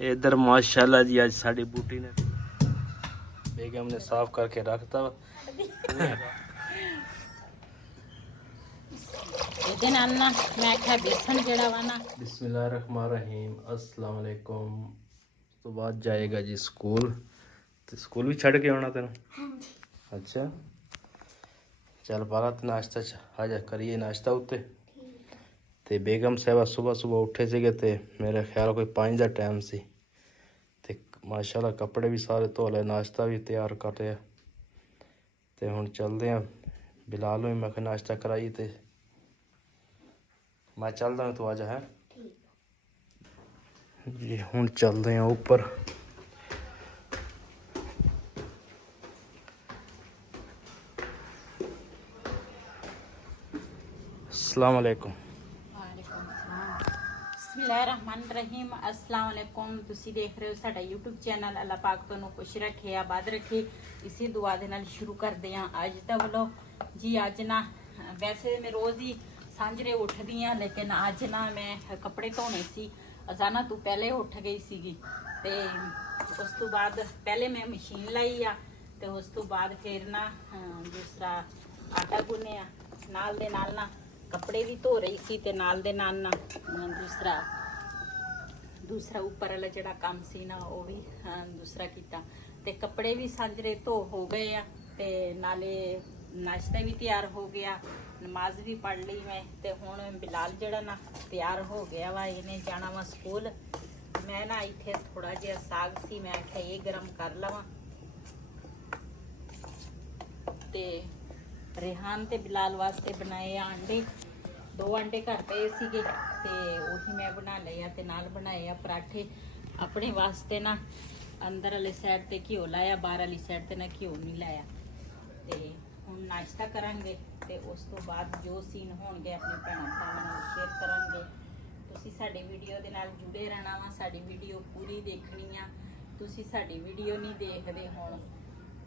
इधर माशाल्लाह जी आज साड़ी बूटी ने बेगम ने साफ करके रखता बिस्मिल्लाहिर्रहमानिर्रहीम अस्सलाम वालेकुम। तो बाद जाएगा जी स्कूल, तो स्कूल भी छड़ के आना तेन। अच्छा चल पाला तो नाश्ता आ जा करिए नाश्ता उत्ते। ते बेगम साहबा सुबह सुबह उठे सीगे ते मेरे ख्याल कोई 5 का टाइम सी ते माशाल्लाह कपड़े भी सारे धो ले, नाश्ता भी तैयार कर रहे ते हुण चलदे हैं। बिलाल में मैं नाश्ता कराई ते मैं चलदा तू आ जा है जी। हुण चलदे हैं ऊपर। अस्सलाम वालेकुम। बिस्मिल्लाहिर्रहमानिर्रहीम अस्सलाम वालेकुम। तुसी देख रहे हो साडा यूट्यूब चैनल। अल्लाह पाक तुहानू खुश रखे, आबाद रखे। इसी दुआ दे नाल शुरू करदे हां अज दा व्लॉग जी। अज ना वैसे मैं रोज़ ही सांझरे उठदी हां, लेकिन अज ना मैं कपड़े धोने सी। अजाना तू पहले उठ गई सीगी ते उस तो बाद पहले मैं मशीन लाई आ ते उस तो बाद फिर ना दूसरा आटा गुन्निया, नाल दे नाल ना कपड़े भी धो रही सी ते नाल दे नाल ना दूसरा ऊपर वाला जिहड़ा काम सी ना वो भी दूसरा कीता ते कपड़े भी सांजरे धो हो गए आ ते नाले नाश्ता भी तैयार हो गया, नमाज भी पढ़ ली मैं ते हुण बिलाल जिहड़ा ना तैयार हो गया वा, इन्हें जाना वा स्कूल। मैं ना इत्थे थोड़ा जिहा साग सी, मैं आख्या ये गरम कर लवां ते रेहान ते बिलाल वास्ते बनाए अंडे। 2 अंडे घर पे सीगे ते उही मैं बना लिया ते नाल बनाए आ पराठे। अपने वास्ते ना अंदर वाली साइड ते घिओ लाया, बाहर वाली साइड ते ना घिओ नहीं लाया। ते हुण नाश्ता करांगे ते उस तो बाद जो सीन होणगे अपने भैणां भरावां नाल शेयर करांगे। तुसीं साडी वीडियो दे नाल जुड़े रहना वा, साडी वीडियो पूरी देखनी आ। तुसीं साडी वीडियो नहीं देखदे हुण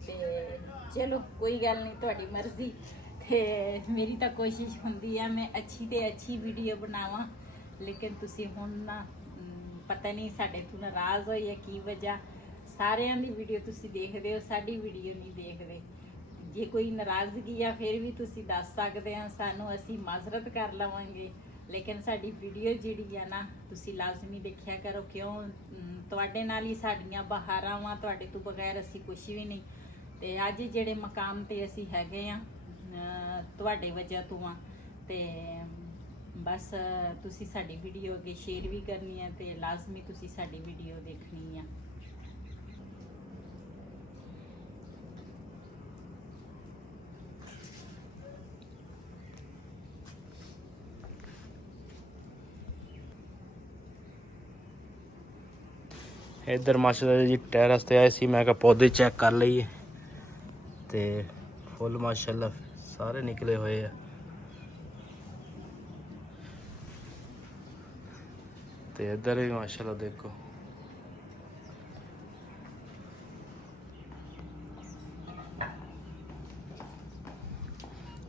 ते चलो कोई गल नहीं, तुहाडी मर्जी। ते मेरी तो कोशिश हुंदी है मैं अच्छी ते अच्छी वीडियो बनावां, लेकिन तुसीं हुण ना पता नहीं साडे तो नाराज़ हो या की वजह। सारियां दी वीडियो तुसीं देखदे हो, साडी वीडियो नहीं देखदे। जे कोई नाराज़गी आ फिर भी तुसीं दस सकदे आ सानू, असीं माज़रत कर लवांगे। लेकिन साडी वीडियो जिहड़ी आ ना तुसीं लाजमी देखिया करो, क्यों तुहाडे नाल ही साडीआं बहारां वां, तुहाडे तो बगैर असीं कुछ भी नहीं। ते अज जिहड़े मकाम ते असीं हैगे आ तुहाडे वजह तो आ ते बस तुसी साडी वीडियो अगे शेयर भी करनी है ते लाजमी तुसी साडी वीडियो देखनी है। इधर माशाल्लाह जी टेरेस ते आए सी, मैं कहा पौधे चेक कर लईए ते फुल माशाल्लाह सारे निकले हुए हैं। ते इधर भी माशाल्लाह देखो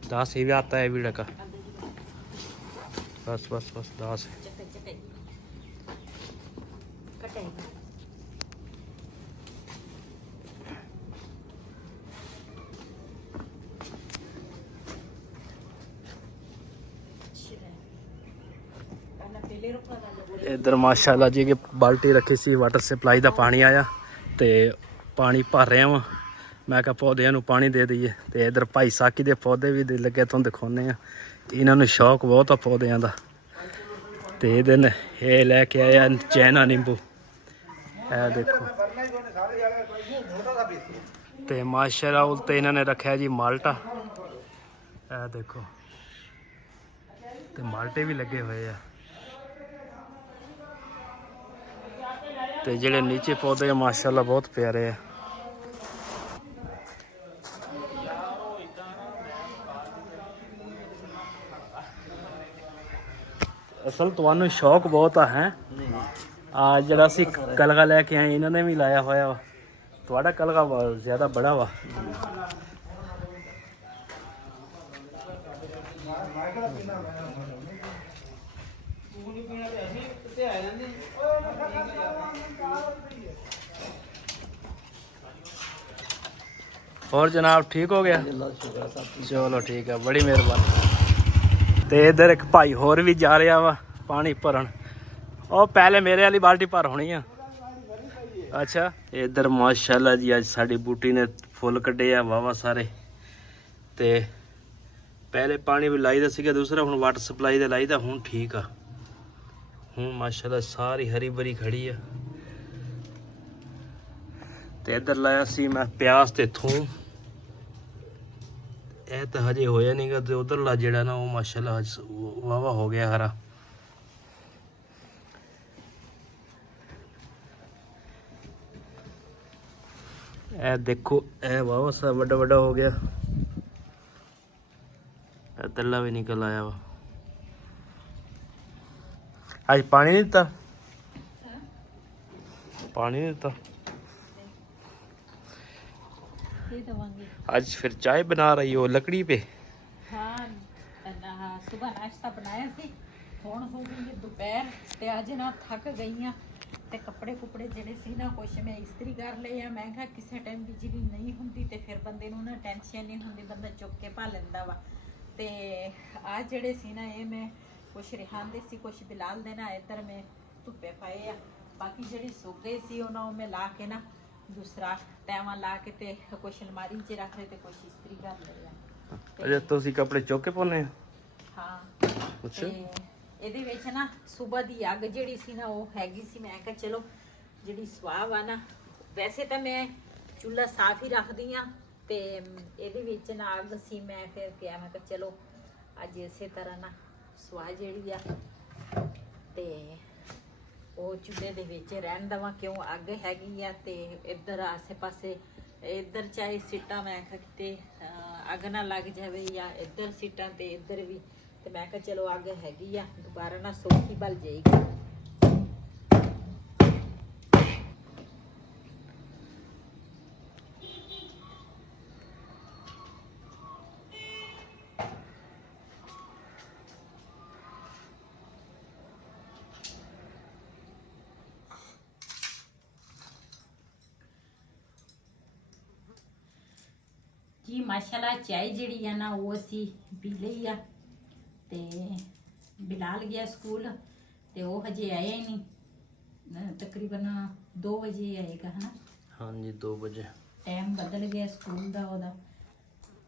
दास ये भी आता है वीडियो का। बस बस बस दास है। इधर माशाल्लाह जी की बाल्टी रखी सी, वाटर सप्लाई का पानी आया ते पानी भर रहा वा। मैं क्या पौधे पानी दे दईए। तो इधर भाई साकी के पौधे भी लगे, तुम दिखाने इन्होंने शौक बहुत आ पौधों का। तो ये लैके आया चाइना नींबू, है देखो। तो माशाल्लाह उल्टे इन्होंने रखा जी माल्टा, है देखो। तो माल्टे भी लगे हुए हैं। तो जेडे नीचे पौधे माशाल्लाह बहुत प्यारे है। असल तुहानू शौक बहुत है जरा असी कलगा लैके आए, इन्होंने भी लाया होया वा। तुहाडा कलगा ज़्यादा बड़ा वा। ਹੋਰ ਜਨਾਬ ਠੀਕ ਹੋ ਗਿਆ? ਚਲੋ ਠੀਕ ਹੈ, ਬੜੀ ਮਿਹਰਬਾਨੀ। ਤੇ ਇਧਰ ਇੱਕ ਭਾਈ ਹੋਰ ਵੀ ਜਾ ਰਿਹਾ ਵਾ ਪਾਣੀ ਭਰਨ। ਉਹ ਪਹਿਲੇ ਮੇਰੇ ਵਾਲੀ ਬਾਲਟੀ ਭਰ ਹੋਣੀ ਆ। ਅੱਛਾ, ਇਧਰ ਮਾਸ਼ਾਅੱਲਾ ਜੀ ਅੱਜ ਸਾਡੀ ਬੂਟੀ ਨੇ ਫੁੱਲ ਕੱਢੇ ਆ ਵਾਵਾ ਸਾਰੇ। ਤੇ ਪਹਿਲੇ ਪਾਣੀ ਵੀ ਲਾਈਦਾ ਸੀਗਾ ਦੂਸਰਾ, ਹੁਣ ਵਾਟਰ ਸਪਲਾਈ ਦਾ ਲਾਈਦਾ। ਹੁਣ ਠੀਕ ਆ, ਹੁਣ ਮਾਸ਼ਾਅੱਲਾ ਸਾਰੀ ਹਰੀ ਭਰੀ ਖੜੀ ਆ। ਤੇ ਇੱਧਰ ਲਾਇਆ ਸੀ ਮੈਂ ਪਿਆਜ਼ ਤੇ ਥੂਮ, ਇਹ ਤਾਂ ਹਜੇ ਹੋਇਆ ਨਹੀਂਗਾ। ਤੇ ਉਧਰਲਾ ਜਿਹੜਾ ਨਾ ਉਹ ਮਾਸ਼ਾਅੱਲਾ ਵਾਵਾ ਹੋ ਗਿਆ ਹਰਾ। ਇਹ ਦੇਖੋ ਇਹ ਵਾਵਾ ਸਾ ਵੱਡਾ ਵੱਡਾ ਹੋ ਗਿਆ। ਇੱਧਰਲਾ ਵੀ ਨਿਕਲ ਆਇਆ ਵਾ। ਅੱਜ ਪਾਣੀ ਨਹੀਂ ਦਿੱਤਾ, ਪਾਣੀ ਨਹੀਂ ਦਿੱਤਾ आज। फिर चाय बना रही हो लकड़ी पे? हाँ, सुबह नाश्ता बनाया सी। ਹੁਣ ਹੋ ਗਈ ਦੁਪਹਿਰ ਤੇ ਅੱਜ ਨਾ ਥੱਕ ਗਈ ਆ ਤੇ ਕੱਪੜੇ ਕੁਪੜੇ ਜਿਹੜੇ ਸੀ ਨਾ ਕੁਛ ਮੈਂ ਇਸਤਰੀ ਕਰ ਲਏ ਆ। ਮੈਂ ਕਿਹਾ ਕਿਸੇ ਟਾਈਮ ਬਿਜਲੀ ਨਹੀਂ ਹੁੰਦੀ ਤੇ ਫਿਰ ਬੰਦੇ ਨੂੰ ਨਾ ਟੈਨਸ਼ਨ ਨਹੀਂ ਹੁੰਦੀ, ਬੰਦਾ ਚੁੱਕ ਕੇ ਪਾ ਲੈਂਦਾ ਵਾ। ਤੇ ਆ ਜਿਹੜੇ ਸੀ ਨਾ ਇਹ ਮੈਂ ਕੁਛ ਰਿਹਾਨ ਦੇ ਸੀ, ਕੁਛ ਬਿਲਾਲ ਦੇ ਨਾ ਇੱਧਰ ਮੈਂ ਧੁੱਪੇ ਪਾਏ ਆ। ਬਾਕੀ ਜਿਹੜੀ ਸੁੱਕ ਗਏ ਸੀ ਉਹਨਾਂ ਨੂੰ ਮੈਂ ਲਾ ਕੇ ਨਾ ਦੂਸਰਾ ਤੈਵਾਂ ਲਾ ਕੇ ਤੇ ਕੁਛ ਅਲਮਾਰੀ 'ਚ ਰੱਖ ਲਏ ਤੇ ਕੁਛ ਇਸਤਰੀ ਕਰ ਲਏ ਆ। ਅੱਛਾ, ਤੁਸੀਂ ਕੱਪੜੇ ਚੁੱਕ ਕੇ ਪਾਉਂਦੇ ਆ? ਹਾਂ। ਅੱਛਾ। ਇਹਦੇ ਵਿੱਚ ਨਾ ਸਵੇਰ ਦੀ ਅੱਗ ਜਿਹੜੀ ਸੀ ਨਾ ਉਹ ਹੈਗੀ ਸੀ। ਮੈਂ ਕਿਹਾ ਚਲੋ ਜਿਹੜੀ ਸਵਾਹ ਵਾ ਨਾ, ਵੈਸੇ ਤਾਂ ਮੈਂ ਚੁੱਲ੍ਹਾ ਸਾਫ਼ ਹੀ ਰੱਖਦੀ ਆ ਤੇ ਇਹਦੇ ਵਿੱਚ ਨਾ ਅੱਗ ਸੀ। ਮੈਂ ਫਿਰ ਕਿਹਾ ਮੈਂ ਕਿਹਾ ਚਲੋ ਅੱਜ ਇਸੇ ਤਰ੍ਹਾਂ ਨਾ ਸਵਾਹ ਜਿਹੜੀ ਆ ਤੇ ਉਹ ਚੁੱਲ੍ਹੇ ਦੇ ਵਿੱਚ ਰਹਿਣ ਦੇਵਾਂ, ਕਿਉਂ ਅੱਗ ਹੈਗੀ ਆ। ਤੇ ਇੱਧਰ ਆਸੇ ਪਾਸੇ ਇੱਧਰ ਚਾਹੇ ਸੀਟਾਂ ਮੈਂ ਕਿਹਾ ਕਿਤੇ ਅੱਗ ਨਾ ਲੱਗ ਜਾਵੇ, ਜਾਂ ਇੱਧਰ ਸੀਟਾਂ ਤੇ ਇੱਧਰ ਵੀ। ਤੇ ਮੈਂ ਕਿਹਾ ਚਲੋ ਅੱਗ ਹੈਗੀ ਆ, ਦੁਬਾਰਾ ਨਾ ਸੌਖੀ ਬਲ ਜਾਏਗੀ। ਜੀ ਮਾਸ਼ਾਅੱਲਾ ਚਾय ਜਿਹੜੀ ਆ ਨਾ ਉਹ ਅਸੀਂ ਪੀ ਲਈ ਆ। ਤੇ ਬਿਲਾਲ ਗਿਆ ਸਕੂਲ ਤੇ ਉਹ ਹਜੇ ਆਇਆ ਹੀ ਨਹੀਂ, ਤਕਰੀਬਨ 2 ਵਜੇ ਆਏਗਾ ਹਨਾ। ਹਾਂਜੀ 2 ਵਜੇ ਟਾਈਮ ਬਦਲ ਗਿਆ ਸਕੂਲ ਦਾ ਉਹਦਾ।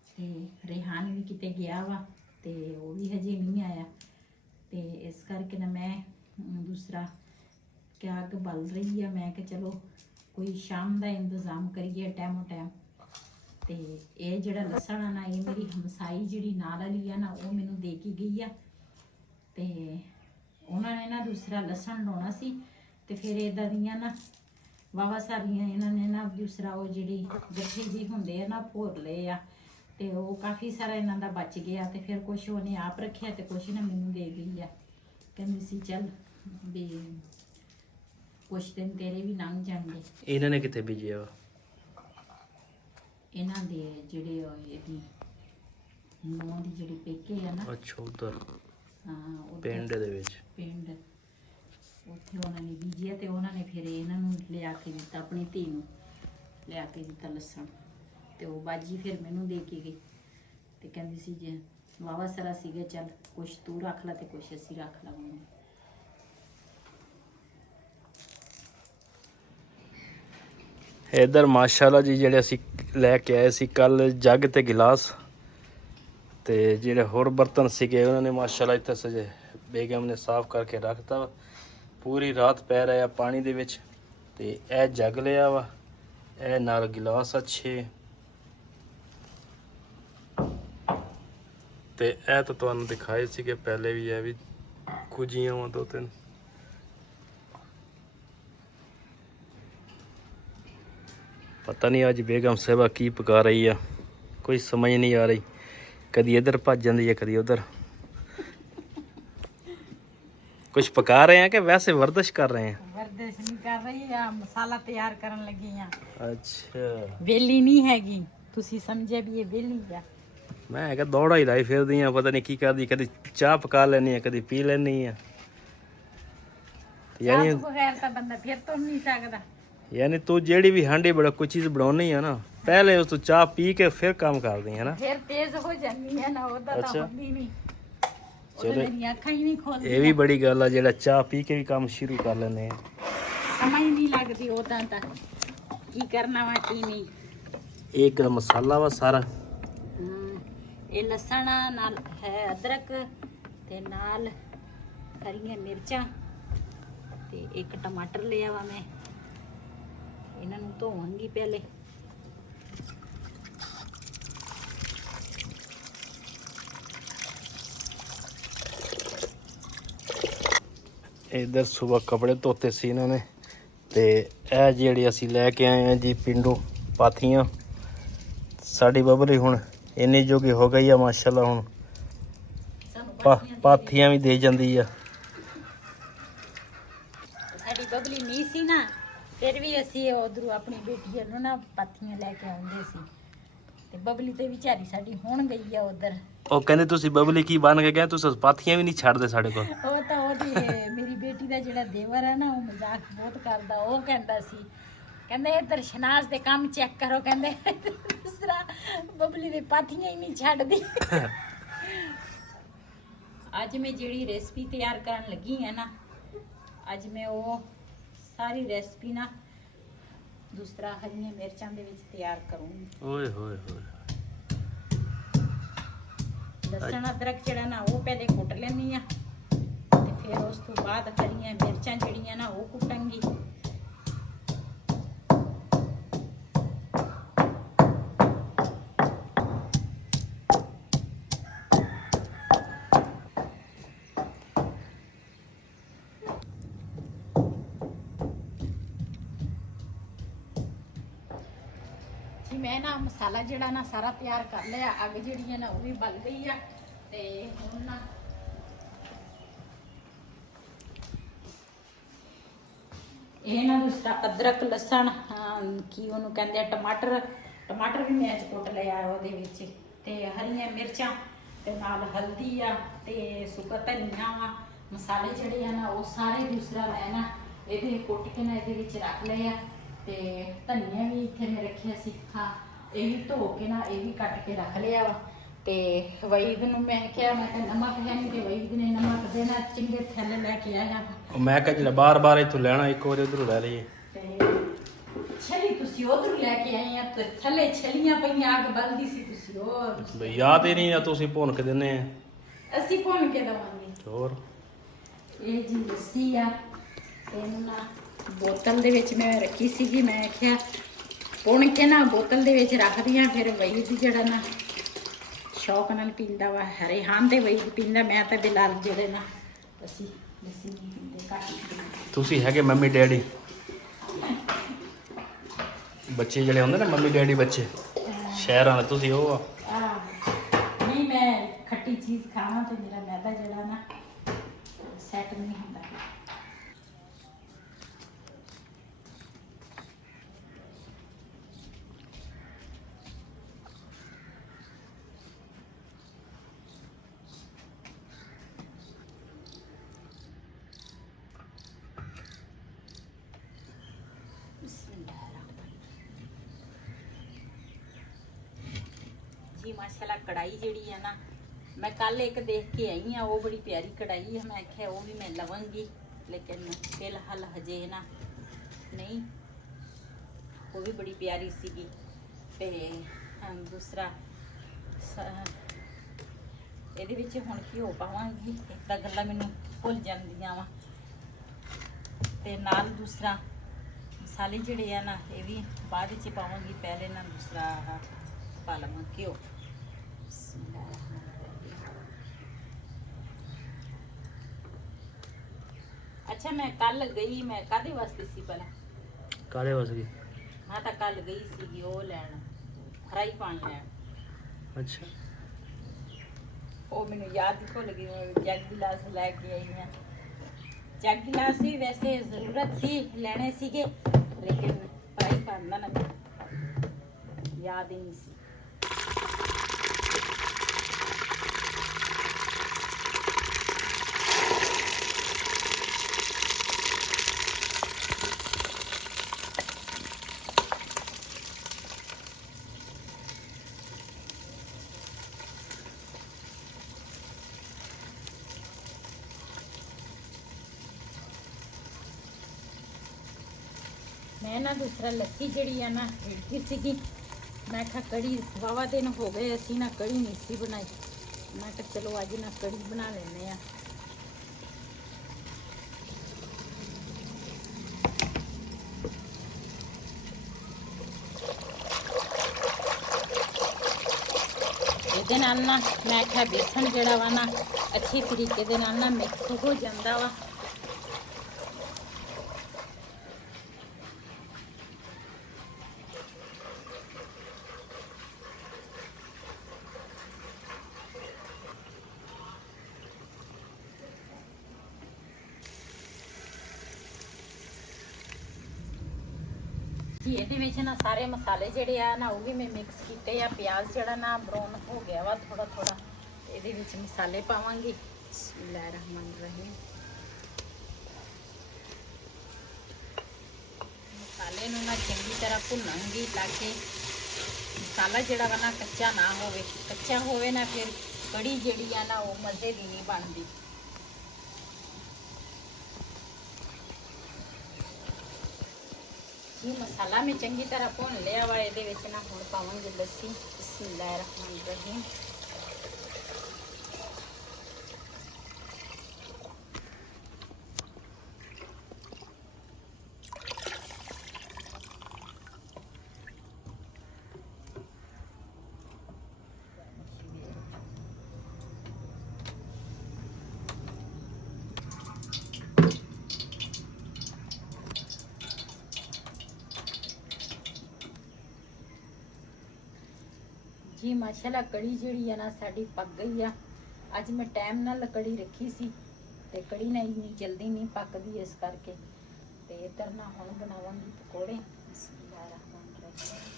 ਤੇ ਰਿਹਾਨ ਵੀ ਕਿਤੇ ਗਿਆ ਵਾ ਤੇ ਉਹ ਵੀ ਹਜੇ ਨਹੀਂ ਆਇਆ। ਤੇ ਇਸ ਕਰਕੇ ਨਾ ਮੈਂ ਦੂਸਰਾ ਕਿਆ ਅੱਗ ਬਲ ਰਹੀ ਆ। ਮੈਂ ਕਿ ਚਲੋ ਕੋਈ ਸ਼ਾਮ ਦਾ ਇੰਤਜ਼ਾਮ ਕਰੀਏ ਟਾਈਮੋ ਟਾਈਮ। ਤੇ ਇਹ ਜਿਹੜਾ ਲਸਣ ਆ ਨਾ ਇਹ ਮੇਰੀ ਹਮਸਾਈ ਜਿਹੜੀ ਨਾਲ ਵਾਲੀ ਆ ਨਾ ਉਹ ਮੈਨੂੰ ਦੇ ਕੇ ਗਈ ਆ। ਤੇ ਉਹਨਾਂ ਨੇ ਨਾ ਦੂਸਰਾ ਲਸਣ ਲਾਉਣਾ ਸੀ ਤੇ ਫਿਰ ਇਦਾਂ ਦੀਆਂ ਨਾ ਵਾਵਾ ਸਾਰੀਆਂ ਇਹਨਾਂ ਨੇ ਨਾ ਦੂਸਰਾ ਉਹ ਜਿਹੜੀ ਗੱਠੇ ਜੀ ਹੁੰਦੇ ਆ ਨਾ ਭੋਰ ਲਏ ਆ। ਤੇ ਉਹ ਕਾਫੀ ਸਾਰਾ ਇਹਨਾਂ ਦਾ ਬਚ ਗਿਆ ਤੇ ਫਿਰ ਕੁਛ ਉਹਨੇ ਆਪ ਰੱਖਿਆ ਤੇ ਕੁਛ ਨਾ ਮੈਨੂੰ ਦੇ ਗਈ ਆ। ਕਹਿੰਦੀ ਸੀ ਚੱਲ ਵੀ ਕੁਛ ਦਿਨ ਤੇਰੇ ਵੀ ਲੰਘ ਜਾਣਗੇ। ਇਹਨਾਂ ਨੇ ਕਿੱਥੇ ਬੀਜਿਆ ਵਾ? ਇਹਨਾਂ ਦੇ ਜਿਹੜੇ ਇਹਦੀ ਨੂੰਹ ਦੀ ਜਿਹੜੀ ਪੇਕੇ ਆ ਨਾ। ਅੱਛਾ, ਉਧਰ ਹਾਂ ਪਿੰਡ ਦੇ ਵਿੱਚ। ਪਿੰਡ ਉੱਥੇ ਉਹਨਾਂ ਨੇ ਬੀਜਿਆ ਤੇ ਉਹਨਾਂ ਨੇ ਫਿਰ ਇਹਨਾਂ ਨੂੰ ਲਿਆ ਕੇ ਦਿੱਤਾ, ਆਪਣੀ ਧੀ ਨੂੰ ਲਿਆ ਕੇ ਦਿੱਤਾ ਲਸਣ। ਤੇ ਉਹ ਬਾਜੀ ਫਿਰ ਮੈਨੂੰ ਦੇ ਕੇ ਗਈ ਤੇ ਕਹਿੰਦੀ ਸੀ ਜੇ ਵਾਵਾ ਸਾਰਾ ਸੀਗਾ ਚੱਲ ਕੁਛ ਤੂੰ ਰੱਖ ਲੈ ਤੇ ਕੁਛ ਅਸੀਂ ਰੱਖ ਲਵਾਂਗੇ। ਇਧਰ ਮਾਸ਼ਾਅੱਲਾ ਜੀ ਜਿਹੜੇ ਅਸੀਂ ਲੈ ਕੇ ਆਏ ਸੀ ਕੱਲ ਜੱਗ ਤੇ ਗਿਲਾਸ ਤੇ ਜਿਹੜੇ ਹੋਰ ਬਰਤਨ ਸੀਗੇ ਉਹਨਾਂ ਨੇ ਮਾਸ਼ਾਅੱਲਾ ਇੱਥੇ ਸਜੇ ਬੇਗਮ ਨੇ ਸਾਫ਼ ਕਰਕੇ ਰੱਖਤਾ ਵਾ। ਪੂਰੀ ਰਾਤ ਪੈ ਰਿਹਾ ਪਾਣੀ ਦੇ ਵਿੱਚ। ਤੇ ਇਹ ਜੱਗ ਲਿਆ ਵਾ, ਇਹ ਨਾਲ ਗਿਲਾਸ ਅੱਛੇ। ਤੇ ਇਹ ਤਾਂ ਤੁਹਾਨੂੰ ਦਿਖਾਏ ਸੀਗੇ ਪਹਿਲੇ ਵੀ, ਇਹ ਵੀ ਕੁਝੀਆਂ ਵਾ 2-3। पता नहीं अज बेगम साहबा की पका रही है, कोई समझ नहीं आ रही। कदी इधर भज जाती है कदी उधर। कुछ पका रहे हैं कि वैसे वर्जिश कर रहे हैं? वर्जिश नहीं कर रही है, मसाला तैयार करन लगी हैं। अच्छा, वेली नहीं हैगी, तुसी समझे भी ये वेली है। मैं क्या दौड़ा ही लाई फिरदी हां, पता नहीं की करदी, कदी चाह पका लेनी है कदी पी लेनी है। यानी बगैर तो बंदा फिर तो नहीं सकदा। यानी तू जेड़ी भी हांडी बड़ा कोई चीज बनानी है ना ਪਹਿਲੇ ਉਸ ਤੋਂ ਚਾਹ ਪੀ ਕੇ ਫਿਰ ਕੰਮ ਕਰਦੀ ਹੈ ਨਾ। ਫਿਰ ਤੇਜ਼ ਹੋ ਜਾਂਦੀ ਹੈ ਨਾ, ਉਹਦਾ ਤਾਂ ਅੱਛਾ। ਹੁੰਦੀ ਨਹੀਂ। ਚਲੋ ਮੇਰੀਆਂ ਅੱਖਾਂ ਹੀ ਨਹੀਂ ਖੋਲਦੀਆਂ। ਇਹ ਵੀ ਬੜੀ ਗੱਲ ਆ ਜਿਹੜਾ ਚਾਹ ਪੀ ਕੇ ਵੀ ਕੰਮ ਸ਼ੁਰੂ ਕਰ ਲੈਂਦੇ ਆ। ਸਮਝ ਨਹੀਂ ਲੱਗਦੀ ਉਦਾਂ ਤਾਂ ਕੀ ਕਰਨਾ ਵਾ ਕੀ ਨਹੀਂ। ਇਹ ਇੱਕ ਮਸਾਲਾ ਵਾ ਸਾਰਾ। ਇਹ ਲਸਣ ਨਾਲ ਹੈ, ਅਦਰਕ ਤੇ ਨਾਲ ਹਰੀਆਂ ਮਿਰਚਾਂ ਤੇ ਇੱਕ ਟਮਾਟਰ ਲਿਆ ਵਾ ਮੈਂ। ਇਹਨਾਂ ਨੂੰ ਧੋਵਾਂਗੀ ਪਹਿਲੇ। इधर सुबह कपड़े धोते सी इन्होंने ते ਇਹ ਜਿਹੜੀ ਅਸੀਂ ਲੈ ਕੇ ਆਏ ਆ ਜੀ ਪਿੰਡੋਂ ਪਾਥੀਆਂ। ਸਾਡੀ ਬਬਲੀ ਹੁਣ ਇੰਨੀ ਜੋਗੀ ਹੋ ਗਈ ਆ ਮਾਸ਼ਾਅੱਲਾ, ਹੁਣ ਪਾਥੀਆਂ ਵੀ ਦੇ ਜਾਂਦੀ ਆ। ਸਾਡੀ ਬਬਲੀ ਨਹੀਂ ਸੀ ਨਾ, ਫਿਰ ਵੀ ਅਸੀਂ ਉਧਰੋਂ ਆਪਣੀ ਬੇਟੀ ਨੂੰ ਨਾ ਪਾਥੀਆਂ ਲੈ ਕੇ ਆਉਂਦੇ ਸੀ। ਤੇ ਬਬਲੀ ਤੇ ਵਿਚਾਰੀ ਸਾਡੀ ਹੁਣ ਗਈ ਆ ਉਧਰ। ਉਹ ਕਹਿੰਦੇ ਤੁਸੀਂ ਬਬਲੀ ਕੀ ਬਣ ਕੇ ਗਏ, ਤੁਸੀਂ ਪਾਥੀਆਂ ਵੀ ਨਹੀਂ ਛੱਡਦੇ ਸਾਡੇ ਕੋਲ। ਉਹ ਤਾਂ ਉਹਦੀ ਮੇਰੀ ਬੇਟੀ ਦਾ ਜਿਹੜਾ ਦੇਵਰ ਹੈ ਨਾ, ਉਹ ਮਜ਼ਾਕ ਬਹੁਤ ਕਰਦਾ। ਉਹ ਕਹਿੰਦਾ ਸੀ, ਕਹਿੰਦੇ ਇੱਧਰ ਸ਼ਨਾਜ਼ ਦੇ ਕੰਮ ਚੈੱਕ ਕਰੋ, ਕਹਿੰਦੇ ਦੂਸਰਾ ਬਬਲੀ ਦੇ ਪਾਥੀਆਂ ਹੀ ਨਹੀਂ ਛੱਡਦੀ। ਅੱਜ ਮੈਂ ਜਿਹੜੀ ਰੈਸਪੀ ਤਿਆਰ ਕਰਨ ਲੱਗੀ ਹਾਂ ਨਾ, ਅੱਜ ਮੈਂ ਉਹ ਸਾਰੀ ਰੈਸਪੀ ਨਾ ਦੂਸਰਾ ਹਰੀਆਂ ਮਿਰਚਾਂ ਦੇ ਵਿੱਚ ਤਿਆਰ ਕਰੂੰਗੀ। ਓਏ ਹੋਏ ਹੋਏ। ਲਸਣ ਅਦਰਕ ਜਿਹੜਾ ਨਾ ਉਹ ਪਹਿਲੇ ਕੁੱਟ ਲੈਂਦੀ ਆ ਤੇ ਫਿਰ ਉਸ ਤੋਂ ਬਾਅਦ ਹਰੀਆਂ ਮਿਰਚਾਂ ਜਿਹੜੀਆਂ ਨਾ ਉਹ ਕੁੱਟਾਂਗੀ। ਜੀ ਮੈਂ ਨਾ ਮਸਾਲਾ ਜਿਹੜਾ ਨਾ ਸਾਰਾ ਤਿਆਰ ਕਰ ਲਿਆ। ਅੱਗ ਜਿਹੜੀ ਹੈ ਨਾ ਉਹ ਵੀ ਬਲ ਗਈ ਆ ਤੇ ਹੁਣ ਨਾ ਇਹ ਨਾ ਦੂਸਰਾ ਅਦਰਕ ਲਸਣ ਕੀ ਉਹਨੂੰ ਕਹਿੰਦੇ ਆ, ਟਮਾਟਰ ਵੀ ਮੈਂ ਅੱਜ ਕੁੱਟ ਲਿਆ ਉਹਦੇ ਵਿੱਚ, ਤੇ ਹਰੀਆਂ ਮਿਰਚਾਂ ਤੇ ਨਾਲ ਹਲਦੀ ਆ ਤੇ ਸੁੱਕਾ ਧਨੀਆ ਵਾ। ਮਸਾਲੇ ਜਿਹੜੇ ਆ ਨਾ ਉਹ ਸਾਰੇ ਦੂਸਰਾ ਮੈਂ ਨਾ ਇਹਦੇ ਕੁੱਟ ਕੇ ਨਾ ਇਹਦੇ ਵਿੱਚ ਰੱਖ ਲਏ ਆ। ਤੇ ਧਨੀਆ ਵੀ ਇੱਥੇ ਮੈਂ ਰੱਖਿਆ ਸੀ। ਹਾਂ, ਇਹ ਵੀ ਧੋ ਕੇ ਨਾ ਇਹ ਵੀ ਕੱਟ ਕੇ ਰੱਖ ਲਿਆ ਵਾ। ਤੇ ਵਈਦ ਨੂੰ ਮੈਂ ਕਿਹਾ, ਮੈਂ ਕਿਹਾ ਨਮਕ ਹੈ ਨਹੀਂ, ਤੇ ਵਈਦ ਨੇ ਨਮਕ ਦੇਣਾ ਚੰਗੇ ਥੈਲੇ ਲੈ ਕੇ ਆਇਆ। ਮੈਂ ਕਿਹਾ ਜਿਹੜਾ ਬਾਰ-ਬਾਰ ਇੱਥੋਂ ਲੈਣਾ, ਇੱਕ ਵਾਰ ਉਧਰੋਂ ਲੈ ਲਈਏ। ਤੇ ਛਲੀ ਤੁਸੀਂ ਉਧਰੋਂ ਲੈ ਕੇ ਆਏ ਆ, ਤੇ ਥੱਲੇ ਛਲੀਆਂ ਪਈਆਂ, ਅੱਗ ਬਲਦੀ ਸੀ। ਤੁਸੀਂ ਉਹ ਬਈ ਯਾਦ ਹੀ ਨਹੀਂ ਆ, ਤੁਸੀਂ ਭੁੰਨ ਕੇ ਦਿੰਦੇ ਆ। ਅਸੀਂ ਭੁੰਨ ਕੇ ਦਵਾਂਗੇ। ਹੋਰ ਇਹ ਜੀ ਲੱਸੀ ਆ ਤੇ ਇਹਨੂੰ ਨਾ ਬੋਤਲ ਦੇ ਵਿੱਚ ਮੈਂ ਰੱਖੀ ਸੀਗੀ। ਮੈਂ ਕਿਹਾ ਪੁਣ ਕੇ ਨਾ ਬੋਤਲ ਦੇ ਵਿੱਚ ਰੱਖਦੀ ਆ, ਫਿਰ ਵਈਦ ਜਿਹੜਾ ਨਾ ਸ਼ੌਕ ਨਾਲ ਪੀਂਦਾ ਵਾ। ਰਿਹਾਨ ਤੇ ਵਈਦ ਪੀਂਦਾ, ਮੈਂ ਤਾਂ ਬਿਲਾਲ ਜਿਹੜੇ ਨਾ ਅਸੀਂ ਲੱਸੀ ਨਹੀਂ ਪੀਂਦੇ, ਘੱਟ ਹੀ ਪੀਂਦੇ। ਤੁਸੀਂ ਹੈਗੇ ਮੰਮੀ ਡੈਡੀ, ਬੱਚੇ ਜਿਹੜੇ ਹੁੰਦੇ ਨਾ ਮੰਮੀ ਡੈਡੀ ਬੱਚੇ ਸ਼ਹਿਰਾਂ ਦੇ, ਤੁਸੀਂ ਉਹ ਆ। ਨਹੀਂ, ਮੈਂ ਖੱਟੀ ਚੀਜ਼ ਖਾਵਾਂ ਤੇ ਮੇਰਾ ਮੈਦਾ ਜਿਹੜਾ ਨਾ ਸੈੱਟ ਨਹੀਂ ਹੁੰਦਾ। ਜੀ ਮਾਸ਼ਾਅੱਲਾ ਕੜਾਈ ਜਿਹੜੀ ਆ ਨਾ, ਮੈਂ ਕੱਲ ਇੱਕ ਦੇਖ ਕੇ ਆਈ ਆ, ਉਹ ਬੜੀ ਪਿਆਰੀ ਕੜਾਈ ਹੈ। ਮੈਂ ਆਖਿਆ ਉਹ ਵੀ ਮੈਂ ਲਵਾਂਗੀ, ਲੇਕਿਨ ਫਿਲਹਾਲ ਹਜੇ ਨਾ ਨਹੀਂ। ਉਹ ਵੀ ਬੜੀ ਪਿਆਰੀ ਸੀਗੀ। ਤੇ ਦੂਸਰਾ ਇਹਦੇ ਵਿੱਚ ਹੁਣ ਘਿਓ ਪਾਵਾਂਗੀ, ਇੱਕ ਤਾਂ ਗੱਲਾਂ ਮੈਨੂੰ ਭੁੱਲ ਜਾਂਦੀਆਂ ਵਾ। ਤੇ ਨਾਲ ਦੂਸਰਾ ਮਸਾਲੇ ਜਿਹੜੇ ਆ ਨਾ ਇਹ ਵੀ ਬਾਅਦ ਵਿੱਚ ਪਾਵਾਂਗੀ, ਪਹਿਲੇ ਨਾ ਦੂਸਰਾ ਪਾ ਲਵਾਂ ਘਿਓ। ਅੱਛਾ, ਮੈਂ ਕੱਲ ਗਈ, ਮੈਂ ਕਾਹਦੇ ਵਾਸਤੇ ਸੀ ਪਹਿਲਾਂ? ਕਾਹਦੇ ਵਾਸਤੇ? ਮੈਂ ਤਾਂ ਕੱਲ ਗਈ ਸੀਗੀ ਉਹ ਲੈਣ, ਫਰਾਈ ਪਾਨ ਲੈਣ। ਅੱਛਾ, ਉਹ ਮੈਨੂੰ ਯਾਦ ਹੀ ਭੁੱਲ ਗਈ। ਮੈਂ ਜੱਗ ਗਿਲਾਸ ਲੈ ਕੇ ਆਈ ਹਾਂ। ਜੱਗ ਗਿਲਾਸ ਵੀ ਵੈਸੇ ਜ਼ਰੂਰਤ ਸੀ, ਲੈਣੇ ਸੀਗੇ, ਲੇਕਿਨ ਫਰਾਈ ਪਾਨ ਦਾ ਨਾ ਯਾਦ ਹੀ ਨਹੀਂ ਸੀ। ਮੈਂ ਨਾ ਦੂਸਰਾ ਲੱਸੀ ਜਿਹੜੀ ਆ ਨਾ ਰਿੜਕੀ ਸੀਗੀ। ਮੈਂ ਕਿਹਾ ਕੜੀ ਵਾਵਾ ਦਿਨ ਹੋ ਗਏ ਅਸੀਂ ਨਾ ਕੜੀ ਨਹੀਂ ਸੀ ਬਣਾਈ। ਮੈਂ ਕਿਹਾ ਚਲੋ ਅੱਜ ਨਾ ਕੜੀ ਬਣਾ ਲੈਂਦੇ ਆ। ਇਹਦੇ ਨਾਲ ਨਾ ਮੈਂ ਕਿਹਾ ਬੇਸਣ ਜਿਹੜਾ ਵਾ ਨਾ ਅੱਛੀ ਤਰੀਕੇ ਦੇ ਨਾਲ ਨਾ ਮਿਕਸ ਹੋ ਜਾਂਦਾ ਵਾ। ਜੀ ਇਹਦੇ ਵਿੱਚ ਨਾ ਸਾਰੇ ਮਸਾਲੇ ਜਿਹੜੇ ਆ ਨਾ ਉਹ ਵੀ ਮੈਂ ਮਿਕਸ ਕੀਤੇ ਆ। ਪਿਆਜ਼ ਜਿਹੜਾ ਨਾ ਬਰਾਊਨ ਹੋ ਗਿਆ ਵਾ ਥੋੜਾ ਥੋੜਾ। ਇਹਦੇ ਵਿੱਚ ਮਸਾਲੇ ਪਾਵਾਂਗੀ। ਬਿਸਮਿਲ੍ਲਾਹਿਰ ਰਹਿਮਾਨਿਰ ਰਹੀਮ। ਮਸਾਲੇ ਨੂੰ ਨਾ ਚੰਗੀ ਤਰ੍ਹਾਂ ਭੁੰਨਾਂਗੀ ਤਾਂ ਕਿ ਮਸਾਲਾ ਜਿਹੜਾ ਵਾ ਨਾ ਕੱਚਾ ਨਾ ਹੋਵੇ। ਕੱਚਾ ਹੋਵੇ ਨਾ ਫਿਰ ਕੜੀ ਜਿਹੜੀ ਆ ਨਾ ਉਹ ਮਜ਼ੇ ਦੀ ਨਹੀਂ ਬਣਦੀ। ਇਹ ਮਸਾਲਾ ਮੈਂ ਚੰਗੀ ਤਰ੍ਹਾਂ ਭੁੰਨ ਲਿਆ ਵਾ। ਇਹਦੇ ਵਿੱਚ ਨਾ ਹੁਣ ਪਾਵਾਂਗੇ ਲੱਸੀ। ਬਿਸਮਿਲ੍ਲਾਹਿਰ ਰਹਿਮਾਨਿਰ ਰਹੀਮ। जी माशाल्लाह कड़ी जी है ना साड़ी पक गई आ। अज मैं टाइम नाल कड़ी रखी सी ते कड़ी ना इन्नी जल्दी नहीं पकदी इस करके। ते इधर ना हुण बनावांगी पकौड़े। बिस्मिल्लाहिर रहमानिर रहीम।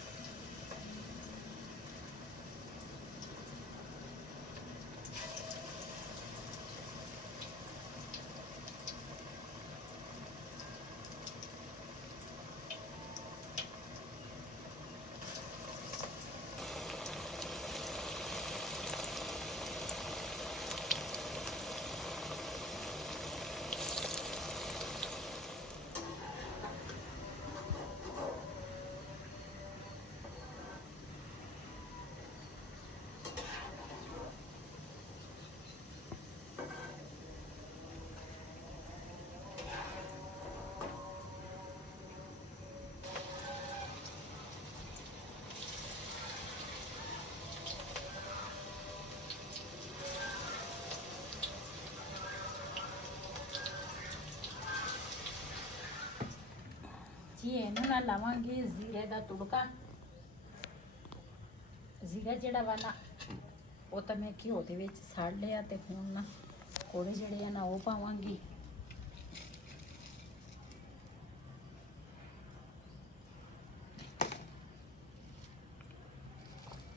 जी इन्हू ना लावांगे जीरे का तुड़का। जीरा जड़ा वा ना वो तो मैं घ्यो के विच साड़ लिया। तो हुण ना पकौड़े जड़े आ ना वो पावांगी।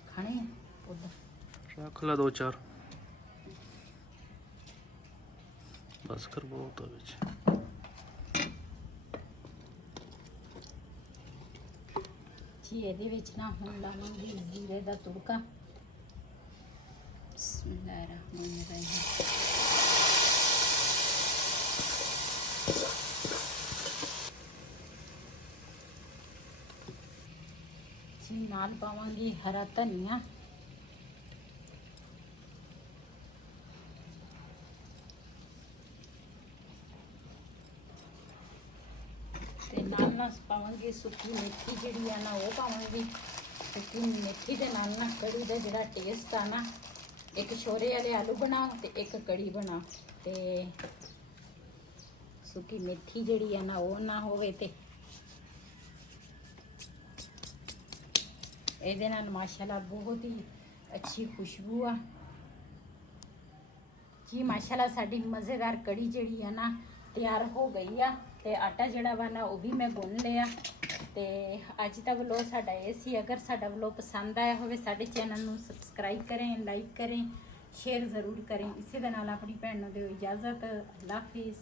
खाने रख ला 2-4 बस कर बहुत हो। जी ਇਹਦੇ ਵਿੱਚ ਨਾ ਹੁਣ ਲਾਵਾਂਗੀ ਜ਼ੀਰੇ ਦਾ ਤੁੜਕਾ। ਬਿਸਮਿਲ੍ਲਾਹਿਰ ਰਹਿਮਾਨਿਰ ਰਹੀਮ। ਜੀ ਨਾਲ ਪਾਵਾਂਗੀ ਹਰਾ ਧਨੀਆ। ਤੇ ਨਾਲ ਨਾ ਪਾਵਾਂਗੇ ਸੁੱਕੀ ਮੇਥੀ ਜਿਹੜੀ ਆ ਨਾ ਉਹ ਪਾਵਾਂਗੀ। ਸੁੱਕੀ ਮੇਥੀ ਦੇ ਨਾਲ ਨਾ ਕੜੀ ਦਾ ਜਿਹੜਾ ਟੇਸਟ ਆ ਨਾ, ਇੱਕ ਛੋਰੇ ਵਾਲੇ ਆਲੂ ਬਣਾਓ ਤੇ ਇੱਕ ਕੜੀ ਬਣਾਓ ਤੇ ਸੁੱਕੀ ਮੇਥੀ ਜਿਹੜੀ ਆ ਨਾ ਉਹ ਨਾ ਹੋਵੇ ਤੇ ਇਹਦੇ ਨਾਲ ਮਾਸ਼ਾਅੱਲਾ ਬਹੁਤ ਹੀ ਅੱਛੀ ਖੁਸ਼ਬੂ ਆ ਜੀ। ਮਾਸ਼ਾਅੱਲਾ ਸਾਡੀ ਮਜ਼ੇਦਾਰ ਕੜੀ ਜਿਹੜੀ ਆ ਨਾ ਤਿਆਰ ਹੋ ਗਈ ਆ। ਤੇ ਆਟਾ ਜਿਹੜਾ ਵਾ ਨਾ ਉਹ ਵੀ ਮੈਂ ਗੁੰਨ ਲਿਆ। ਤੇ ਅੱਜ ਦਾ ਵਲੋਗ ਸਾਡਾ ਇਹ ਸੀ। ਅਗਰ ਸਾਡਾ ਵਲੋਗ ਪਸੰਦ ਆਇਆ ਹੋਵੇ ਸਾਡੇ ਚੈਨਲ ਨੂੰ ਸਬਸਕ੍ਰਾਈਬ ਕरें, ਲਾਈਕ करें, शेयर ज़रूर करें। इसी दे नाल अपनी भैन नूं दिओ इजाज़त। अल्लाह हाफिज़।